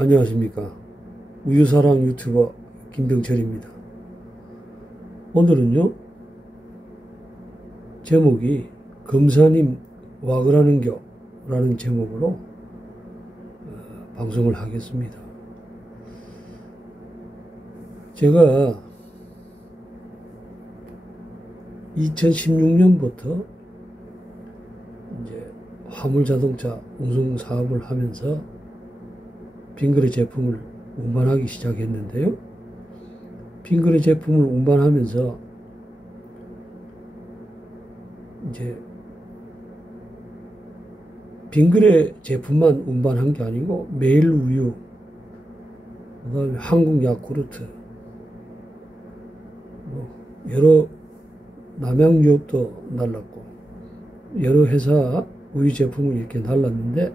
안녕하십니까. 우유사랑 유튜버 김병철입니다. 오늘은요, 제목이 검사님 와 그러는겨 라는 제목으로 방송을 하겠습니다. 제가 2016년부터 이제 화물자동차 운송 사업을 하면서 빙그레 제품을 운반하기 시작했는데요. 빙그레 제품을 운반하면서 이제 빙그레 제품만 운반한 게 아니고 메일 우유, 그다음에 한국 야쿠르트, 여러 남양유업도 날랐고 여러 회사 우유 제품을 이렇게 날랐는데,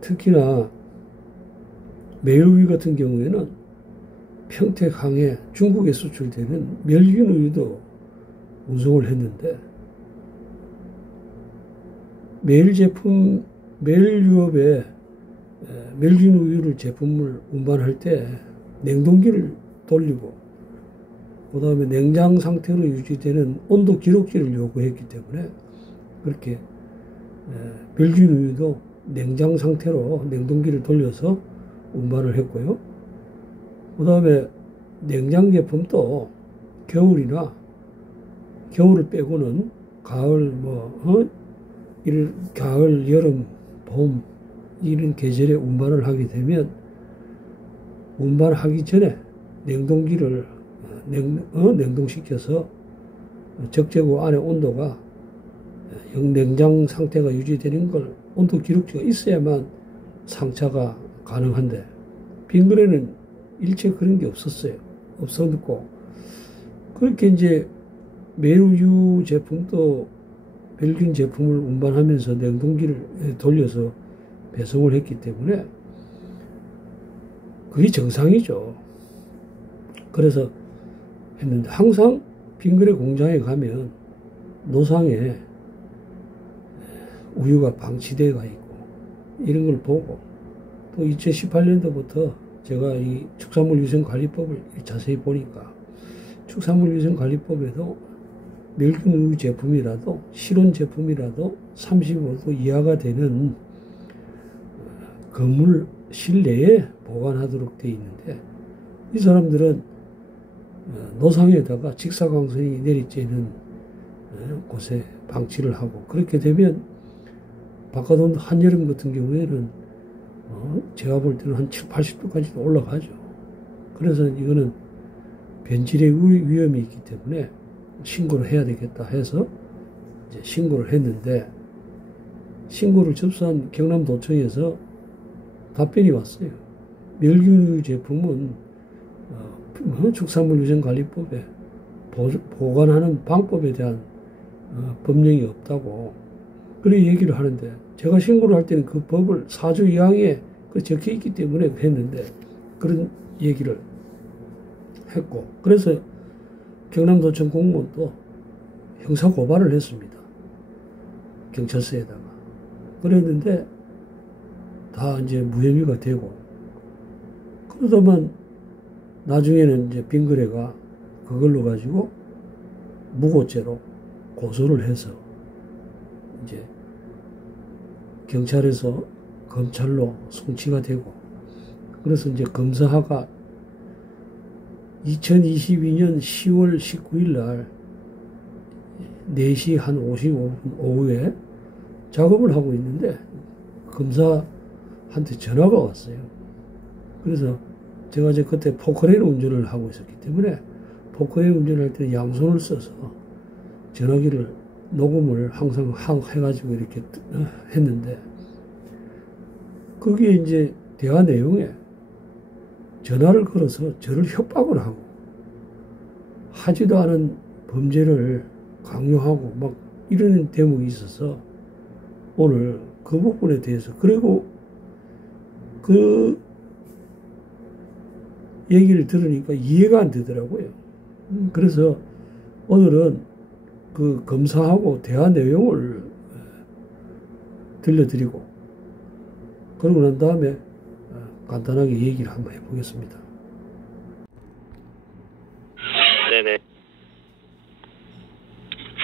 특히나 메일 우유 같은 경우에는 평택항에 중국에 수출되는 멸균 우유도 운송을 했는데, 메일 제품, 메일 유업에 멸균 우유를 제품을 운반할 때 냉동기를 돌리고 그 다음에 냉장 상태로 유지되는 온도 기록지를 요구했기 때문에 그렇게 멸균 우유도 냉장 상태로 냉동기를 돌려서 운반을 했고요. 그 다음에 냉장 제품도 겨울이나 겨울을 빼고는 가을, 가을, 여름, 봄 이런 계절에 운반을 하게 되면 운반하기 전에 냉동기를 냉동시켜서 적재고 안에 온도가 냉장 상태가 유지되는 걸 온도 기록지가 있어야만 상차가 가능한데, 빙그레는 일체 그런 게 없었고, 그렇게 이제 메일우유 제품도 멸균 제품을 운반하면서 냉동기를 돌려서 배송을 했기 때문에 그게 정상이죠. 그래서 했는데, 항상 빙그레 공장에 가면 노상에 우유가 방치되어 있고 이런 걸 보고, 또 2018년도부터 제가 이 축산물위생관리법을 자세히 보니까 축산물위생관리법에도 멸균 우유 제품이라도 실온 제품이라도 35도 이하가 되는 건물 실내에 보관하도록 되어 있는데, 이 사람들은 노상에다가 직사광선이 내리쬐는 곳에 방치를 하고, 그렇게 되면 바깥 온도 한여름 같은 경우에는 제가 볼 때는 한 7, 80도까지도 올라가죠. 그래서 이거는 변질의 위험이 있기 때문에 신고를 해야 되겠다 해서 이제 신고를 했는데, 신고를 접수한 경남도청에서 답변이 왔어요. 멸균 제품은 축산물위생관리법에 보관하는 방법에 대한 법령이 없다고 그렇게 얘기를 하는데, 제가 신고를 할 때는 그 법을 4조 2항에 적혀 있기 때문에 했는데 그런 얘기를 했고, 그래서 경남도청 공무원도 형사고발을 했습니다. 경찰서에다가. 그랬는데 다 이제 무혐의가 되고, 그러다만 나중에는 이제 빙그레가 그걸로 가지고 무고죄로 고소를 해서 이제 경찰에서 검찰로 송치가 되고, 그래서 이제 검사가 2022년 10월 19일 날 4시 한 55분 오후에 작업을 하고 있는데 검사한테 전화가 왔어요. 그래서 제가 이제 그때 포크레인 운전을 하고 있었기 때문에 포크레인 운전할 때 양손을 써서 전화기를 녹음을 항상 해가지고 이렇게 했는데, 거기에 이제 대화 내용에 전화를 걸어서 저를 협박을 하고 하지도 않은 범죄를 강요하고 막 이러는 대목이 있어서 오늘 그 부분에 대해서, 그리고 그 얘기를 들으니까 이해가 안 되더라고요. 그래서 오늘은 그 검사하고 대화 내용을 들려드리고, 그러고 난 다음에 간단하게 얘기를 한번 해보겠습니다. 네네.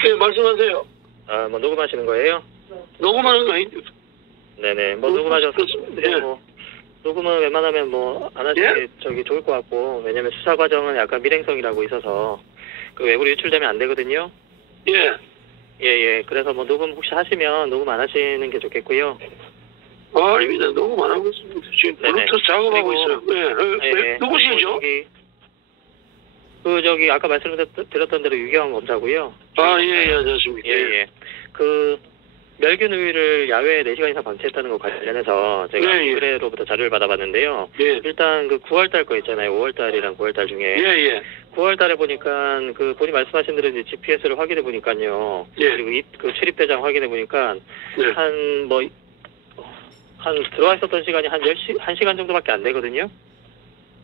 네, 말씀하세요. 아, 뭐 녹음하시는 거예요? 녹음하는 거 아니죠? 네네. 뭐 녹음하셔서 예. 뭐 녹음은 웬만하면 뭐 안 하시는 게 저기 좋을 것 같고, 왜냐면 수사 과정은 약간 미행성이라고 있어서 그 외부로 유출되면 안 되거든요. 예. 예. 그래서 뭐 녹음 혹시 하시면 녹음 안 하시는 게 좋겠고요. 아닙니다. 녹음 안 하고 있습니다. 지금 네네. 블루투스 작업하고 그리고- 있어요. 예. 누구시죠? 저기 아까 말씀드렸던 대로 유경환 검사고요. 예, 안녕하십니까. 예. 그 멸균 우유를 야외에 4시간 이상 방치했다는 거 관련해서 제가 예. 의뢰로부터 자료를 받아봤는데요. 예. 일단 그 9월달 거 있잖아요. 5월달이랑 9월달 중에. 예. 9월달에 보니까 그 본인 말씀하신 대로 이제 GPS를 확인해 보니까요. 예. 그리고 그 출입 대장 확인해 보니까 네. 한 들어와 있었던 시간이 한 1시간 정도밖에 안 되거든요.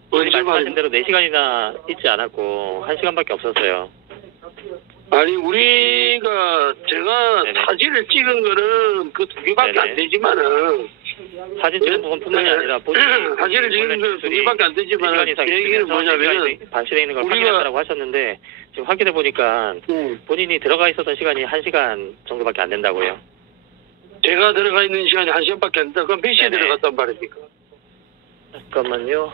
본인 말씀하신 대로 4시간이나 있지 않았고 1시간밖에 없었어요. 아니, 제가 네네. 사진을 찍은 거는 그 2개밖에 네네. 안 되지만은, 사진 찍은 부분뿐만이 아니라 사진을 찍은 거 2개밖에 안 되지만, 4시간 이상 제 얘기는 뭐냐면, 반시되어 있는 걸 우리가- 확인했다고 하셨는데 지금 확인해 보니까 음, 본인이 들어가 있었던 시간이 1시간 정도밖에 안 된다고요. 제가 들어가 있는 시간이 1시간밖에 안 된다. 그럼 몇 시에 네네. 들어갔단 말입니까? 잠깐만요.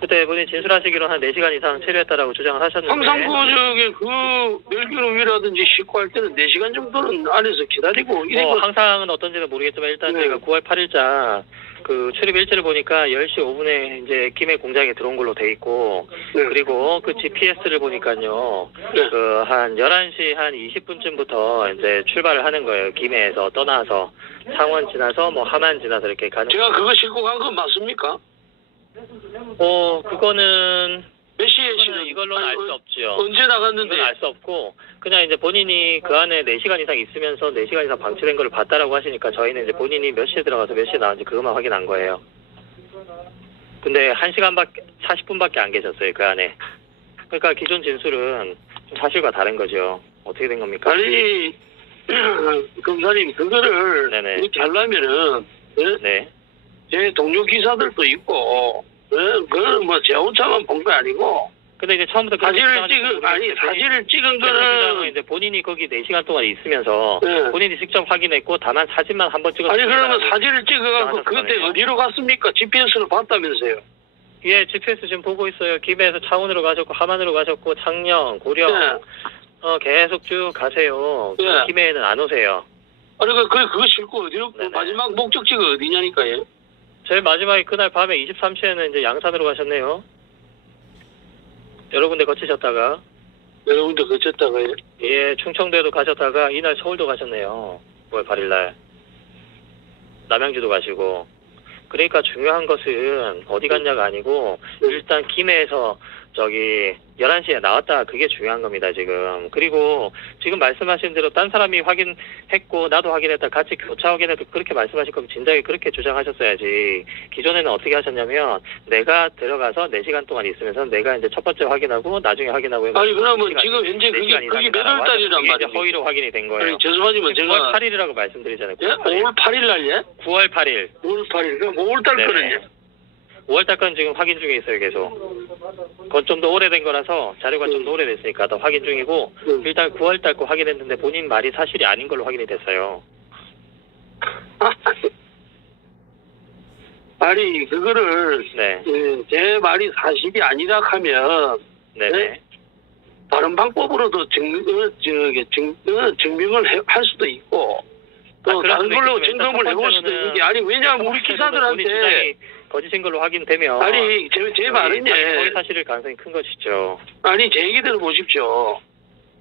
그때 본인 진술하시기로 한 4시간 이상 체류했다라고 주장을 하셨는데 항상 그 멸균 우유라든지 씻고 할 때는 4시간 정도는 안에서 기다리고 뭐 항상은 어떤지는 모르겠지만 일단 네. 제가 9월 8일자 그 출입 일지를 보니까 10시 5분에 이제 김해 공장에 들어온 걸로 돼 있고 네. 그리고 그 GPS를 보니까요. 네. 그 한 11시 한 20분쯤부터 이제 출발을 하는 거예요. 김해에서 떠나서 창원 지나서 뭐 함안 지나서 이렇게 가는 제가 그거 싣고 간 건 맞습니까? 그거는 몇 시에 실은 이걸로는 알 수 없죠. 언제 나갔는데? 이건 알 수 없고 그냥 이제 본인이 그 안에 4시간 이상 있으면서 4시간 이상 방치된 걸 봤다라고 하시니까 저희는 이제 본인이 몇 시에 들어가서 몇 시에 나왔는지 그것만 확인한 거예요. 근데 1시간밖에 40분밖에 안 계셨어요, 그 안에. 그러니까 기존 진술은 좀 사실과 다른 거죠. 어떻게 된 겁니까? 아니 검사님 그거를 네네. 이렇게 하려면은 네. 제 동료 기사들도 있고 그거는 뭐 제 혼자만 본 거 아니고 근데 이제 처음부터 사진을 찍은 거는 이제 본인이 거기 4시간 동안 있으면서 네. 본인이 직접 확인했고 다만 사진만 한번 찍었어요. 아니 그러면 사진을 찍어갖고 그때 어디로 갔습니까? GPS를 봤다면서요? 예, GPS 지금 보고 있어요. 김해에서 창원으로 가셨고 함안으로 가셨고 창녕, 고령 네. 계속 쭉 가세요. 네. 김해에는 안 오세요. 아니 그거 싣고 어디로 네네. 마지막 목적지가 어디냐니까요? 제일 마지막에 그날 밤에 23시에는 이제 양산으로 가셨네요. 여러 군데 거치셨다가 여러 군데 거쳤다가요? 예, 충청도에도 가셨다가 이날 서울도 가셨네요. 9월 8일날 남양주도 가시고. 그러니까 중요한 것은 어디 갔냐가 아니고 일단 김해에서 저기 11시에 나왔다 그게 중요한 겁니다 지금. 그리고 지금 말씀하신 대로 딴 사람이 확인했고 나도 확인했다 같이 교차 확인해도 그렇게 말씀하실 거면 진작에 그렇게 주장하셨어야지. 기존에는 어떻게 하셨냐면 내가 들어가서 4시간 동안 있으면서 내가 이제 첫 번째 확인하고 나중에 확인하고 아니 그러면 지금 현재 4시간 그게 몇 월 달이란 이게 이제 말이에요? 허위로 확인이 된 거예요. 아니 죄송하지만 9월 제가 8일이라고 말씀드리잖아요. 예? 9월 8일. 5월 8일 날 예? 9월 8일. 5월 8일 그럼 5월 달 네네. 거는요? 5월달 건 지금 확인 중에 있어요, 계속. 그건 좀 더 오래된 거라서 자료가 좀 더 오래됐으니까 더 확인 중이고 일단 9월달 거 확인했는데 본인 말이 사실이 아닌 걸로 확인이 됐어요. 아니 그거를 네, 제 말이 사실이 아니라 하면 네네. 네? 다른 방법으로도 증명을 할 수도 있고 또 그럴 다른 수도 걸로 있겠지만 증명을 해볼 수도 있는 게 아니 왜냐하면 우리 본인 기사들한테 주장이 거짓인 걸로 확인되면 아니 제 말은 거의 사실일 가능성이 큰 것이죠. 아니 제 얘기 들어보십시오.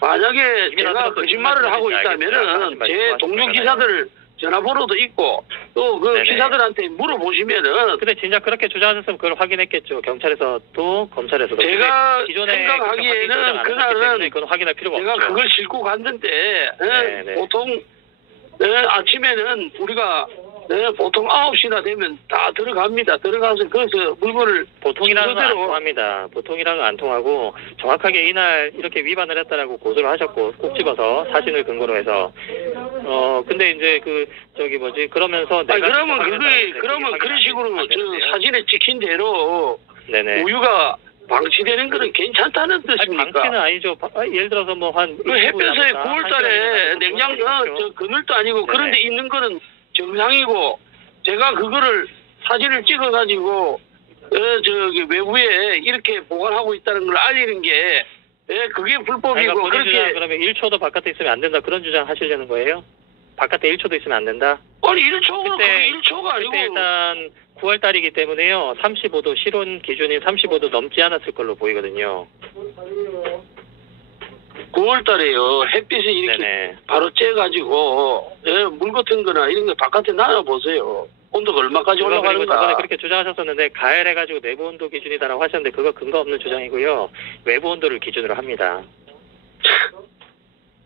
만약에 제가 거짓말을 하고 있다면은 제 동료 기사들 전화번호도 있고 또 그 기사들한테 물어보시면은 근데 진짜 그렇게 주장하셨으면 그걸 확인했겠죠. 경찰에서도 검찰에서도. 제가 기존에 생각하기에는 그날은 그건 확인할 필요가 제가 없죠. 그걸 싣고 갔는데 네네. 보통 아침에는 우리가 보통 9시나 되면 다 들어갑니다. 들어가서 거기서 물건을 보통이라는 건 안 순서대로 통합니다. 보통이라는 건 안 통하고 정확하게 이날 이렇게 위반을 했다라고 고소를 하셨고 꼭 집어서 사진을 근거로 해서 근데 이제 그러면서 내가 그러면 그런 식으로 저 사진에 찍힌 대로 네네. 우유가 방치되는 거는 괜찮다는 뜻입니까? 방치는 아니죠. 예를 들어서 뭐 한 그 햇볕에 9월달에 냉장고 저 그늘도 아니고 그런데 있는 거는 정상이고 제가 그거를 사진을 찍어가지고 저기 외부에 이렇게 보관하고 있다는 걸 알리는 게 그게 불법이고 그렇게 그러면 1초도 바깥에 있으면 안 된다 그런 주장 하시려는 거예요? 바깥에 1초도 있으면 안 된다? 아니 1초가 그게 1초가 아니고 일단 9월 달이기 때문에요. 35도 실온 기준인 35도 넘지 않았을 걸로 보이거든요. 9월 달에요. 햇빛이 이렇게 네네. 바로 쬐가지고 물 같은 거나 이런 거 바깥에 놔보세요. 온도가 얼마까지 올라가는가. 저번에 그렇게 주장하셨었는데 가열해가지고 내부 온도 기준이다라고 하셨는데 그거 근거 없는 주장이고요. 외부 온도를 기준으로 합니다.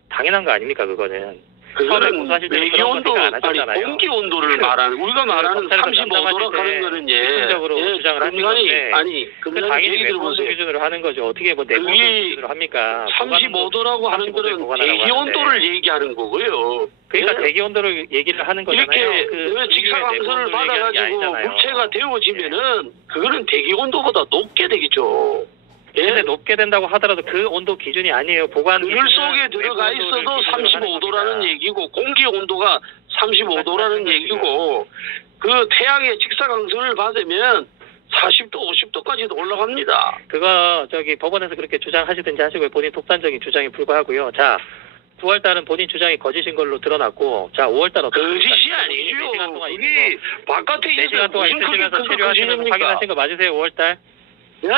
당연한 거 아닙니까 그거는. 그거는 외기 온도 아니 공기 온도를 말하는 우리가 말하는 35도라고 하는 거는 기본적으로 주장을 하는 건데 아니 당연히 얘기 외부 온도 들어보세요. 기준으로 하는 거죠. 어떻게 뭐 내부 온도 기준으로 합니까? 35도라고 하는 거는 대기 온도를 얘기하는 거고요. 그러니까 대기 온도를 얘기를 하는 거잖아요. 이렇게 직사광선을 받아가지고 물체가 데워지면은 그거는 대기 온도보다 높게 되겠죠. 근데 높게 된다고 하더라도 그 온도 기준이 아니에요. 보관 그늘 속에 들어가 있어도 35도라는 얘기고 공기 온도가 35도라는 얘기고 그 태양의 직사광선을 받으면 40도, 50도까지도 올라갑니다. 그거 법원에서 그렇게 주장하시든지 하시고요. 본인 독단적인 주장에 불과하고요. 자, 9월달은 본인 주장이 거짓인 걸로 드러났고, 자, 5월달 어떻습니까? 거짓이 아니죠. 이게 바깥에 있어서 4시간 동안 있으시면서 체류하시면서 확인하신 거 맞으세요? 5월달? 예?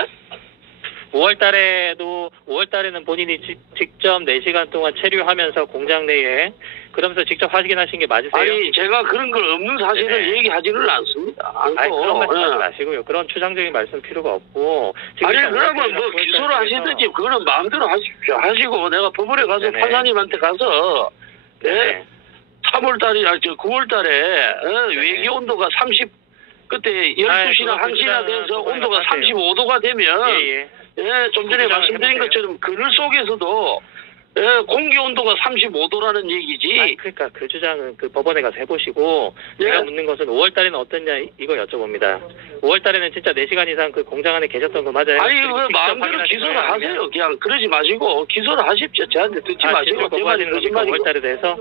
5월달에는 본인이 직접 4시간 동안 체류하면서 공장 내에 그러면서 직접 확인하신 게 맞으세요? 아니 제가 그런 걸 없는 사실을 얘기하지는 않습니다. 아니 그런 말씀 하지 마시고요. 그런 추상적인 말씀 필요가 없고. 아니 그러면 뭐 기소를 하시든지 그거는 마음대로 하십시오. 하시고 내가 법원에 가서 판사님한테 가서 3월달이 9월달에 외기 온도가 30 그때 12시나 1시나 돼서 온도가 35도가 되면 좀 전에 말씀드린 것처럼 그늘 속에서도 공기 온도가 35도라는 얘기지. 그러니까 그 주장은 그 법원에 가서 해보시고 제가 묻는 것은 5월달에는 어땠냐 이거 여쭤봅니다. 5월달에는 진짜 4시간 이상 그 공장 안에 계셨던 거 맞아요? 아니 그 마음대로 기소를 하세요. 그냥 그러지 마시고 기소를 하십시오. 저한테 듣지 마시고. 진술 거부하시는 겁니까? 5월달에 대해서?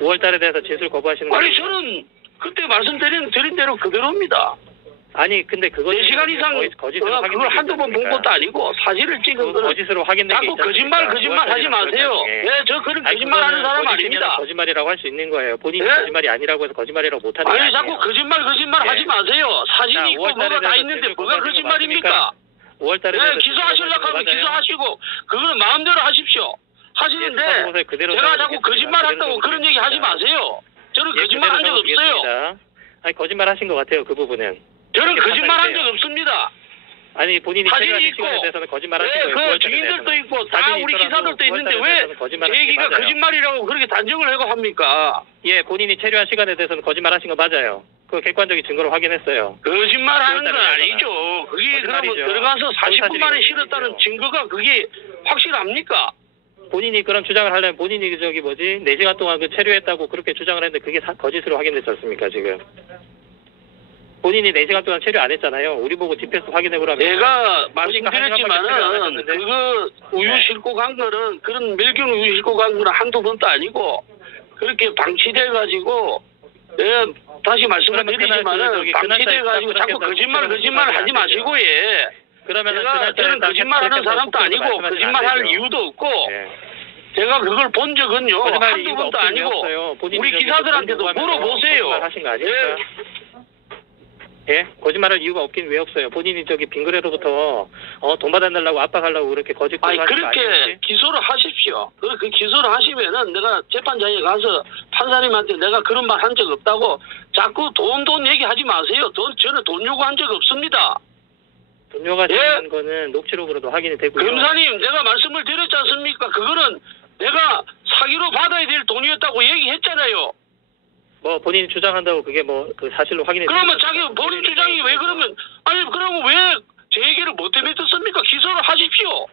5월달에 대해서 진술 거부하시는 거예요? 아니 저는 그때 말씀드린 대로 그대로입니다. 아니 근데 그거 4시간 이상 거짓으로 그걸 한두 번 본 것도 아니고 사진을 찍은 거는 거짓으로 확인된 게 자꾸 거짓말 하지 마세요. 저 그런 거짓말 하는 사람 아닙니다. 거짓말이라고 할 수 있는 거예요. 본인이 거짓말이 아니라고 해서 거짓말이라고 못하는 게 아니 자꾸 거짓말 하지 마세요. 사진이 있고 뭐가 다 있는데 뭐가 거짓말입니까? 5월달에 기소하시려고 하면 기소하시고 그거는 마음대로 하십시오. 하시는데 제가 자꾸 거짓말 한다고 그런 얘기 하지 마세요. 저는 거짓말 한 적 없어요. 아니 거짓말 하신 것 같아요. 그 부분은. 저는 거짓말 한 적 없습니다. 아니 본인이 사진이 있고 대해서는 거짓말 하신 거예요. 그 증인들도 있고 다 우리 기사들도 있는데 왜 제 얘기가 거짓말이라고 그렇게 단정을 하고 합니까? 예, 본인이 체류한 시간에 대해서는 거짓말 하신 거 맞아요. 그 객관적인 증거로 확인했어요. 거짓말 하는 건 아니죠. 그게 그러면 들어가서 40분 만에 실었다는 증거가 그게 확실합니까? 본인이 그런 주장을 하려면 본인이 4시간 동안 그 체류했다고 그렇게 주장을 했는데 그게 거짓으로 확인됐지 않습니까 지금? 본인이 4시간 동안 체류 안 했잖아요. 우리 보고 GPS 확인해보라면. 내가 말씀드렸지만은 그거 우유 싣고 간 거는 그런 멸균 우유 싣고 간 거는 한두 번도 아니고 그렇게 방치돼가지고 다시 말씀을 드리지만은 방치돼가지고 자꾸 거짓말 하지 마시고 그러면 저는 거짓말하는 사람도 아니고 거짓말할 이유도 없고 제가 그걸 본 적은요 한두 번도 아니고 우리 기사들한테도 물어보세요. 하신 거 아닙니까? 예? 거짓말할 이유가 없긴 왜 없어요? 본인이 빙그레로부터 돈 받아내려고 압박하려고 그렇게 거짓 아니 그렇게 기소를 하십시오. 그 기소를 하시면은 내가 재판장에 가서 판사님한테 내가 그런 말 한 적 없다고 자꾸 돈 얘기하지 마세요. 저는 돈 요구한 적 없습니다. 돈 요구하시는 거는 녹취록으로도 확인이 되고요. 검사님 내가 말씀을 드렸지 않습니까? 그거는 내가 사기로 받아야 될 돈이었다고 얘기했잖아요. 뭐 본인이 주장한다고 그게 그 사실로 확인이 그러면 본인 주장이 왜 그러면 그러면 왜 제 얘기를 못 해냈습니까? 기소를 하십시오.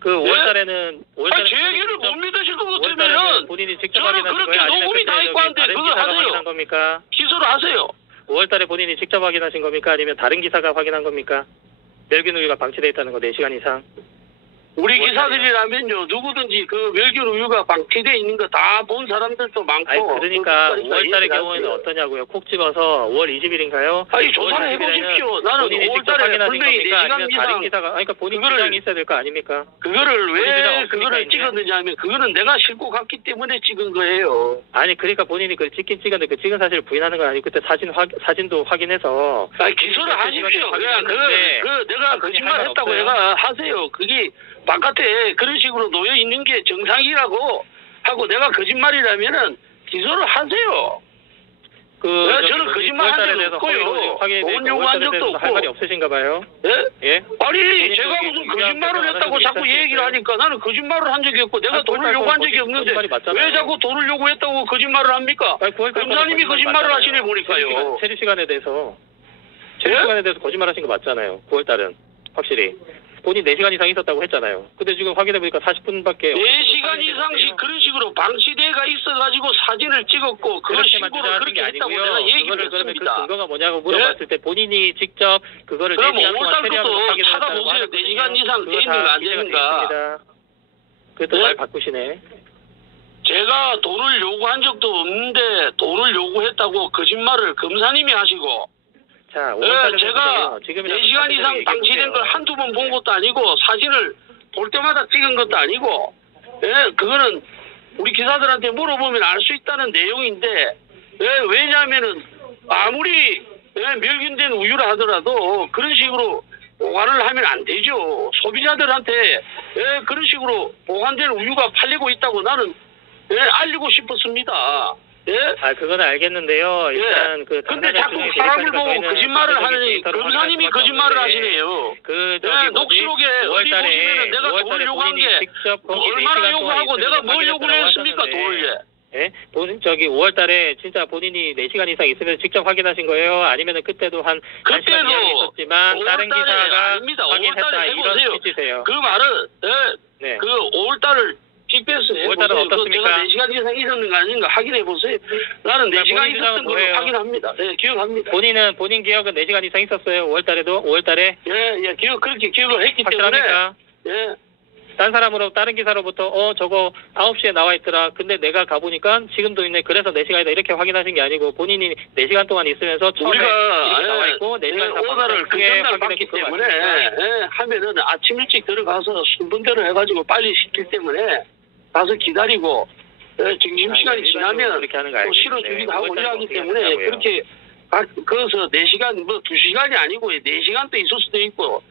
그 5월달에는 제 얘기를 못 믿으실 것 5월달에는 같으면은 본인이 직접 저는 확인하신 그렇게 거예요? 아니면 녹음이 그때 다 있고 저기 한데 다른 그거 기사가 하세요. 확인한 겁니까? 기소를 하세요. 5월달에 본인이 직접 확인하신 겁니까? 아니면 다른 기사가 확인한 겁니까? 멸균 우유가 방치돼 있다는 거 4시간 이상. 우리 기사들이라면요 누구든지 그 멸균 우유가 방치돼 있는 거 다 본 사람들도 많고. 아니 그러니까 그 5월달의 경우에는 어떠냐고요? 콕 집어서 5월 20일인가요? 아니 조사를 해보십시오. 나는 본인이 직접 5월달에 확인하신 분명히 겁니까? 4시간 아니면 다른 이상 기사가 그러니까 본인 그거를- 주장이 있어야 될 거 아닙니까? 그거를 본인 주장 왜 없습니까, 그거를 이제? 찍었느냐면 그거는 내가 싣고 갔기 때문에 찍은 거예요. 아니 그러니까 본인이 그 찍긴 찍었는데 그 찍은 사실을 부인하는 건 아니고 그때 사진도 확인해서 아니 기소를 하십시오. 그냥 내가 거짓말 했다고 내가 하세요. 그게 바깥에 그런 식으로 놓여 있는 게 정상이라고 하고 내가 거짓말이라면은 기소를 하세요. 저는 거짓말 한 적도 없고요. 돈 요구한 적도 없고. 할 말이 없으신가 봐요. 예? 예? 아니 제가 무슨 거짓말을 했다고 자꾸 얘기를 하니까 나는 거짓말을 한 적이 없고 내가 돈을 요구한 적이 없는데 왜 자꾸 돈을 요구했다고 거짓말을 합니까? 검사님이 거짓말을 하시네 보니까요. 체류 시간에 대해서 예? 거짓말하신 거 맞잖아요. 9월달은 확실히 본인 4시간 이상 있었다고 했잖아요. 근데 지금 확인해보니까 40분밖에 4시간 이상씩 그런 식으로 방치대가 있어가지고 사진을 찍었고 그걸 신고를 그렇게 했다고 내가 얘기를 그러면 그 했습니다. 근거가 뭐냐고 물어봤을 때 본인이 직접 그거를 그럼 4시간 동안 5월달부터 체류하면서 확인했다고 찾아보세요. 4시간 이상 돼 그거 있는 거 다 안 기재가 돼 되는가. 있습니다. 그것도 네? 말 바꾸시네. 제가 돈을 요구한 적도 없는데 돈을 요구했다고 거짓말을 검사님이 하시고 자, 제가 4시간 이상 방치된 걸 한두 번 본 것도 아니고 사진을 볼 때마다 찍은 것도 아니고 그거는 우리 기사들한테 물어보면 알 수 있다는 내용인데 왜냐하면은 아무리 멸균된 우유라 하더라도 그런 식으로 보관을 하면 안 되죠. 소비자들한테 그런 식으로 보관된 우유가 팔리고 있다고 나는 알리고 싶었습니다. 예? 그건 알겠는데요. 일단 근데 자꾸 사람을 보고 거짓말을 하느니 검사님이 거짓말을 하시네요. 녹취록에 어디 보시면은 내가 돈을 요구한 게 얼마나 요구하고 내가 뭘 요구를 했습니까, 돈을. 예? 5월달에 진짜 본인이 4시간 이상 있으면 직접 확인하신 거예요? 아니면은 그때도 한 시간 이상이 있었지만 다른 기사가 아닙니다. 확인했다 이런 취지세요? 그 말은 그 5월달을 GPS 5월달은 어떻습니까? 제가 4시간 이상 있었는가 아닌가 확인해 보세요. 나는 4시간 있었던 걸로 확인합니다. 기억합니다. 본인 기억은 4시간 이상 있었어요? 5월달에? 예, 그렇게 기억을 했기 확실합니까? 때문에. 예. 다른 기사로부터 저거 9시에 나와 있더라. 근데 내가 가보니까 지금도 있네. 그래서 4시간이다. 이렇게 확인하신 게 아니고 본인이 4시간 동안 있으면서 처음에 이렇게 나와 있고 4시간 이상 오다를 그날 받기 때문에 하면은 아침 일찍 들어가서 순번대로 해가지고 빨리 시킬 때문에 가서 기다리고 점심시간이 지나면 또 실어주기도 하고 이래 하기 때문에 그렇게 거기서 4시간 2시간이 아니고 4시간도 있을 수도 있고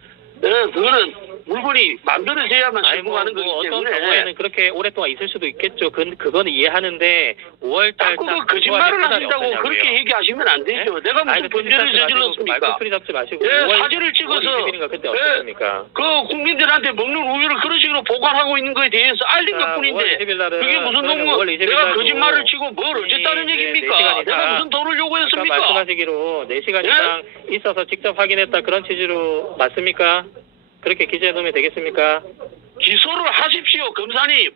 그거는 물건이 만들어져야만 신고하는 거기 때문에 어떤 경우에는 그렇게 오랫동안 있을 수도 있겠죠. 그거는 이해하는데 5월달 그 거짓말을 하신다고 그렇게 얘기하시면 안 되죠. 네? 내가 무슨 범죄를 저질렀습니까? 말꼬리 잡지 마시고 사진을 찍어서 그때 어땠습니까? 그 국민들한테 먹는 우유를 그런 식으로 보관하고 있는 거에 대해서 알린 것뿐인데 그게 무슨 너무 내가 거짓말을 치고 뭘 어쨌다는 얘기입니까? 내가 무슨 돈을 요구했습니까? 말씀하시기로 4시간 이상 있어서 직접 확인했다 그런 취지로 맞습니까? 그렇게 기재해 놓으면 되겠습니까? 기소를 하십시오, 검사님.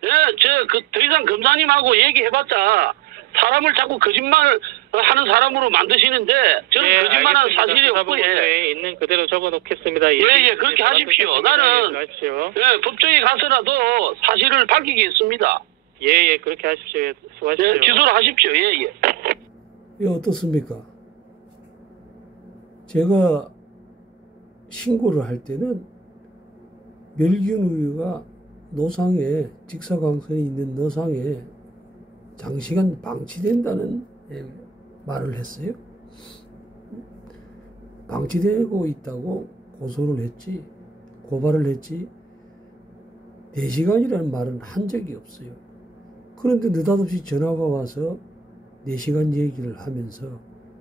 더 이상 검사님하고 얘기해봤자 사람을 자꾸 거짓말 하는 사람으로 만드시는데 저는 거짓말하는 사실이 없고 있는 그대로 적어놓겠습니다. 그렇게 하십시오. 나는 법정에 가서라도 사실을 밝히겠습니다. 그렇게 하십시오. 수고하십시오. 기소를 하십시오. 어떻습니까? 제가 신고를 할 때는 멸균 우유가 노상에 직사광선이 있는 노상에 장시간 방치된다는 말을 했어요. 방치되고 있다고 고소를 했지, 고발을 했지 4시간이라는 말은 한 적이 없어요. 그런데 느닷없이 전화가 와서 4시간 얘기를 하면서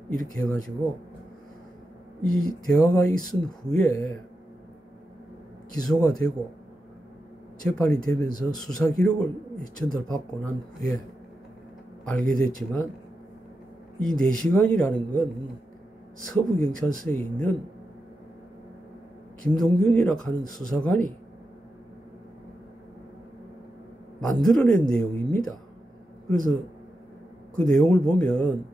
이렇게 해가지고 이 대화가 있은 후에 기소가 되고 재판이 되면서 수사 기록을 전달받고 난 후에 알게 됐지만 이 4시간이라는 건 서부경찰서에 있는 김동균이라고 하는 수사관이 만들어낸 내용입니다. 그래서 그 내용을 보면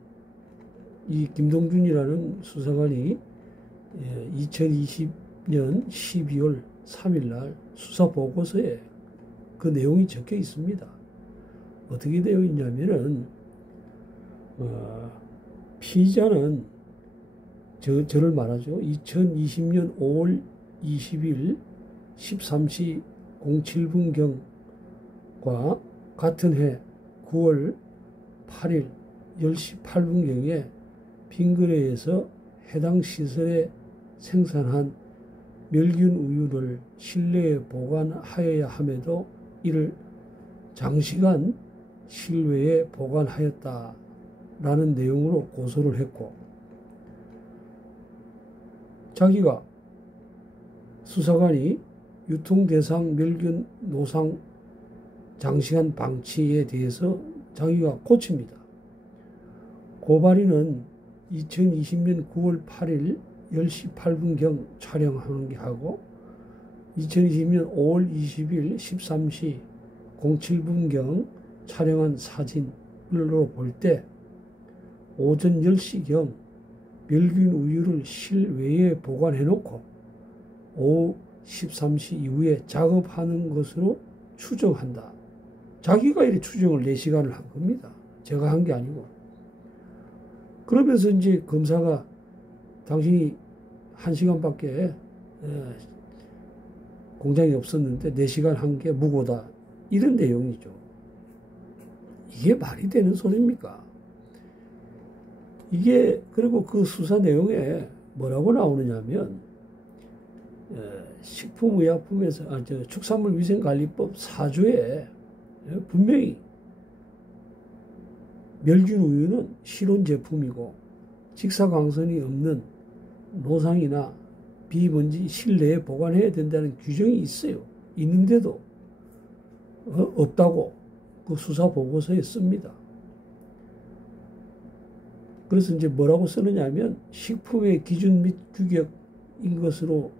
이 김동준이라는 수사관이 2020년 12월 3일 날 수사 보고서에 그 내용이 적혀 있습니다. 어떻게 되어 있냐면은 피의자는 저를 말하죠. 2020년 5월 20일 13시 07분경과 같은 해 9월 8일 10시 8분경에 빙그레에서 해당 시설에 생산한 멸균 우유를 실내에 보관하여야 함에도 이를 장시간 실외에 보관하였다라는 내용으로 고소를 했고, 자기가 수사관이 유통대상 멸균 노상 장시간 방치에 대해서 자기가 고칩니다. 고발인은 2020년 9월 8일 10시 8분경 촬영하는 게 하고 2020년 5월 20일 13시 07분경 촬영한 사진으로 볼 때 오전 10시경 멸균 우유를 실외에 보관해놓고 오후 13시 이후에 작업하는 것으로 추정한다. 자기가 이렇게 추정을 4시간을 한 겁니다. 제가 한 게 아니고. 그러면서 이제 검사가 당신이 1시간밖에 공장이 없었는데 4시간 한 게 무고다. 이런 내용이죠. 이게 말이 되는 소리입니까? 이게, 그리고 그 수사 내용에 뭐라고 나오느냐면, 식품의약품에서, 축산물위생관리법 4조에 분명히 멸균 우유는 실온 제품이고 직사광선이 없는 노상이나 비먼지 실내에 보관해야 된다는 규정이 있어요. 있는데도 없다고 그 수사 보고서에 씁니다. 그래서 이제 뭐라고 쓰느냐면 식품의 기준 및 규격인 것으로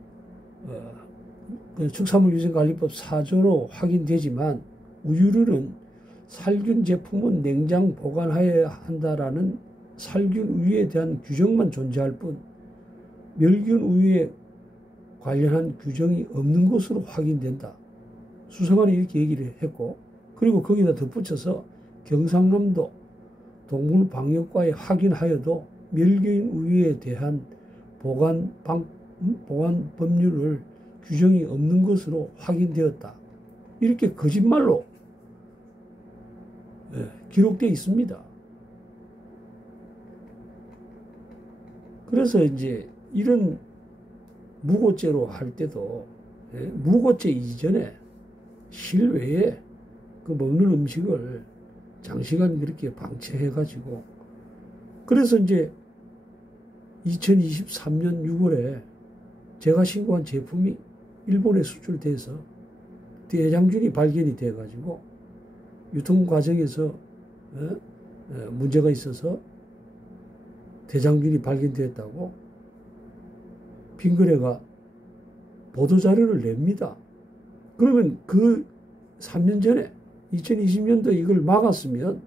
축산물위생관리법 4조로 확인되지만 우유류는 살균 제품은 냉장 보관하여야 한다라는 살균 우유에 대한 규정만 존재할 뿐 멸균 우유에 관련한 규정이 없는 것으로 확인된다. 수사관이 이렇게 얘기를 했고, 그리고 거기다 덧붙여서 경상남도 동물방역과에 확인하여도 멸균 우유에 대한 보관 법률을 규정이 없는 것으로 확인되었다. 이렇게 거짓말로 기록되어 있습니다. 그래서 이제 이런 무고죄로 할 때도 무고죄 이전에 실외에 그 먹는 음식을 장시간 그렇게 방치해가지고, 그래서 이제 2023년 6월에 제가 신고한 제품이 일본에 수출돼서 대장균이 발견이 돼가지고 유통 과정에서 문제가 있어서 대장균이 발견되었다고 빙그레가 보도자료를 냅니다. 그러면 그 3년 전에 2020년도에 이걸 막았으면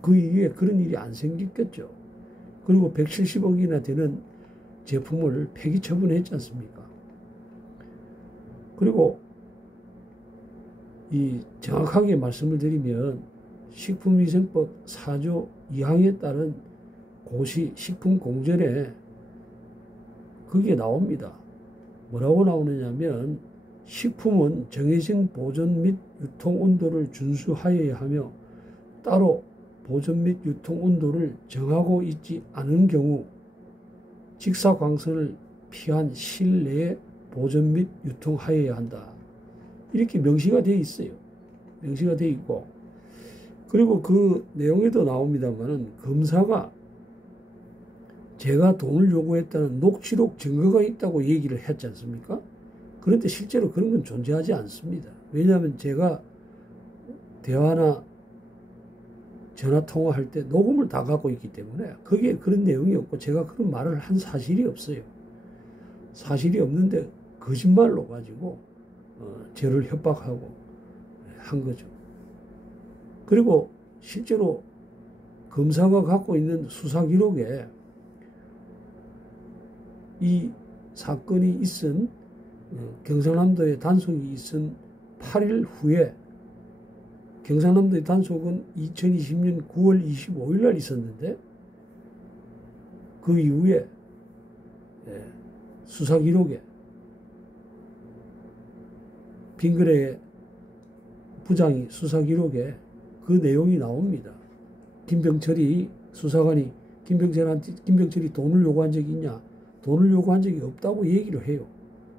그 이후에 그런 일이 안 생겼겠죠. 그리고 170억이나 되는 제품을 폐기 처분했지 않습니까? 그리고 이 정확하게 말씀을 드리면 식품위생법 4조 2항에 따른 고시 식품공전에 그게 나옵니다. 뭐라고 나오느냐면 식품은 정해진 보존 및 유통 온도를 준수하여야 하며 따로 보존 및 유통 온도를 정하고 있지 않은 경우 직사광선을 피한 실내에 보존 및 유통하여야 한다. 이렇게 명시가 되어 있어요. 명시가 되어 있고, 그리고 그 내용에도 나옵니다만은 검사가 제가 돈을 요구했다는 녹취록 증거가 있다고 얘기를 했지 않습니까? 그런데 실제로 그런 건 존재하지 않습니다. 왜냐하면 제가 대화나 전화 통화할 때 녹음을 다 갖고 있기 때문에 거기에 그런 내용이 없고 제가 그런 말을 한 사실이 없어요. 사실이 없는데 거짓말로 가지고 저를 협박하고 한 거죠. 그리고 실제로 검사가 갖고 있는 수사 기록에 이 사건이 있은 경상남도에 단속이 있은 8일 후에 경상남도의 단속은 2020년 9월 25일 날 있었는데 그 이후에 수사 기록에 빙그레 부장이 수사 기록에 그 내용이 나옵니다. 김병철이 수사관이 김병철이 돈을 요구한 적이 있냐? 돈을 요구한 적이 없다고 얘기를 해요.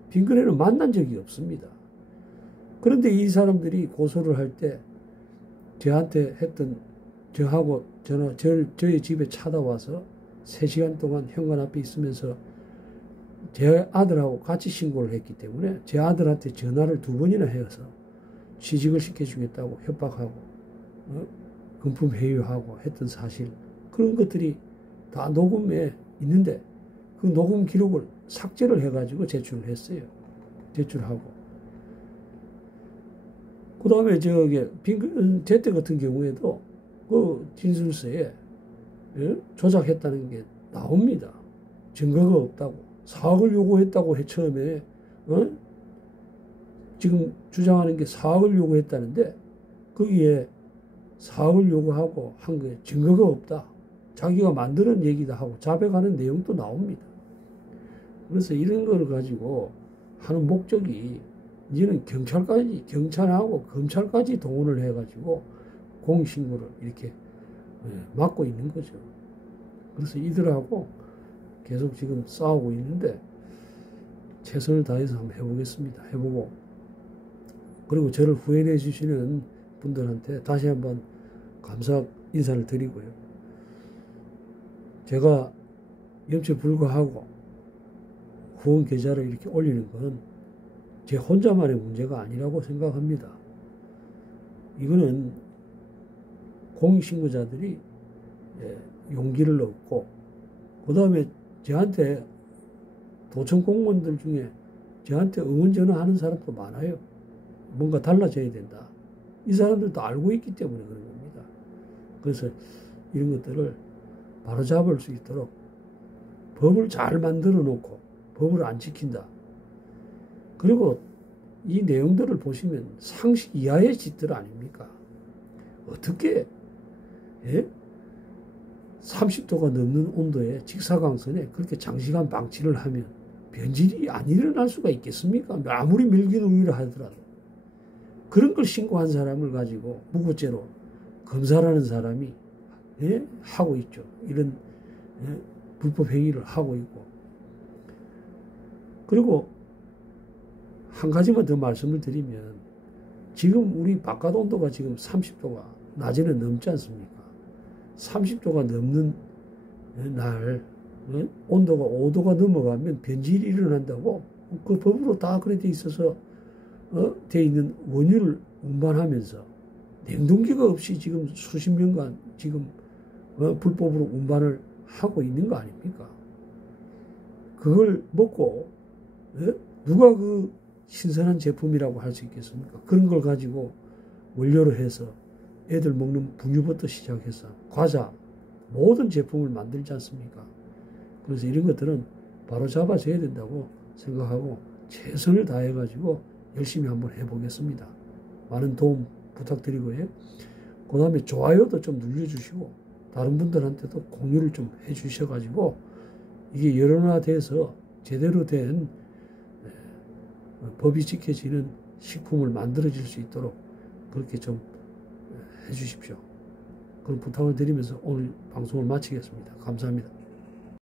빙그레는 만난 적이 없습니다. 그런데 이 사람들이 고소를 할 때 저한테 했던 저하고 저의 집에 찾아와서 3시간 동안 현관 앞에 있으면서 제 아들하고 같이 신고를 했기 때문에 제 아들한테 전화를 2번이나 해서 취직을 시켜주겠다고 협박하고 금품 회유하고 했던 사실, 그런 것들이 다 녹음에 있는데 그 녹음 기록을 삭제를 해가지고 제출을 했어요. 제출하고. 그 다음에 제때 같은 경우에도 그 진술서에 조작했다는 게 나옵니다. 증거가 없다고. 4억을 요구했다고 해, 처음에. 지금 주장하는 게 4억을 요구했다는데 거기에 4억을 요구하고 한 거에 증거가 없다. 자기가 만드는 얘기다 하고 자백하는 내용도 나옵니다. 그래서 이런 걸 가지고 하는 목적이 이제는 경찰하고 검찰까지 동원을 해가지고 공익신고를 이렇게 막고 있는 거죠. 그래서 이들하고 계속 지금 싸우고 있는데 최선을 다해서 한번 해보겠습니다. 해보고, 그리고 저를 후원해 주시는 분들한테 다시 한번 감사 인사를 드리고요. 제가 염치 불구하고 후원 계좌를 이렇게 올리는 건 제 혼자만의 문제가 아니라고 생각합니다. 이거는 공익신고자들이 용기를 얻고, 그 다음에 저한테 도청 공무원들 중에 저한테 응원 전화하는 사람도 많아요. 뭔가 달라져야 된다. 이 사람들도 알고 있기 때문에 그런 겁니다. 그래서 이런 것들을 바로잡을 수 있도록 법을 잘 만들어 놓고 법을 안 지킨다. 그리고 이 내용들을 보시면 상식 이하의 짓들 아닙니까? 어떻게 30도가 넘는 온도에 직사광선에 그렇게 장시간 방치를 하면 변질이 안 일어날 수가 있겠습니까? 아무리 멸균우유를 하더라도. 그런 걸 신고한 사람을 가지고 무고죄로 검사라는 사람이 하고 있죠. 이런 불법 행위를 하고 있고. 그리고 한 가지만 더 말씀을 드리면, 지금 우리 바깥 온도가 지금 30도가 낮에는 넘지 않습니까? 30도가 넘는 날 온도가 5도가 넘어가면 변질이 일어난다고 그 법으로 다 그래 돼 있어서 돼 있는 원유를 운반하면서 냉동기가 없이 지금 수십 년간 지금 불법으로 운반을 하고 있는 거 아닙니까? 그걸 먹고 누가 그 신선한 제품이라고 할 수 있겠습니까? 그런 걸 가지고 원료로 해서 애들 먹는 분유부터 시작해서 과자, 모든 제품을 만들지 않습니까? 그래서 이런 것들은 바로 잡아줘야 된다고 생각하고 최선을 다해가지고 열심히 한번 해보겠습니다. 많은 도움 부탁드리고요. 그 다음에 좋아요도 좀 눌러주시고 다른 분들한테도 공유를 좀 해주셔가지고 이게 여론화돼서 제대로 된 법이 지켜지는 식품을 만들어질 수 있도록 그렇게 좀 해주십시오. 그런 부탁을 드리면서 오늘 방송을 마치겠습니다. 감사합니다.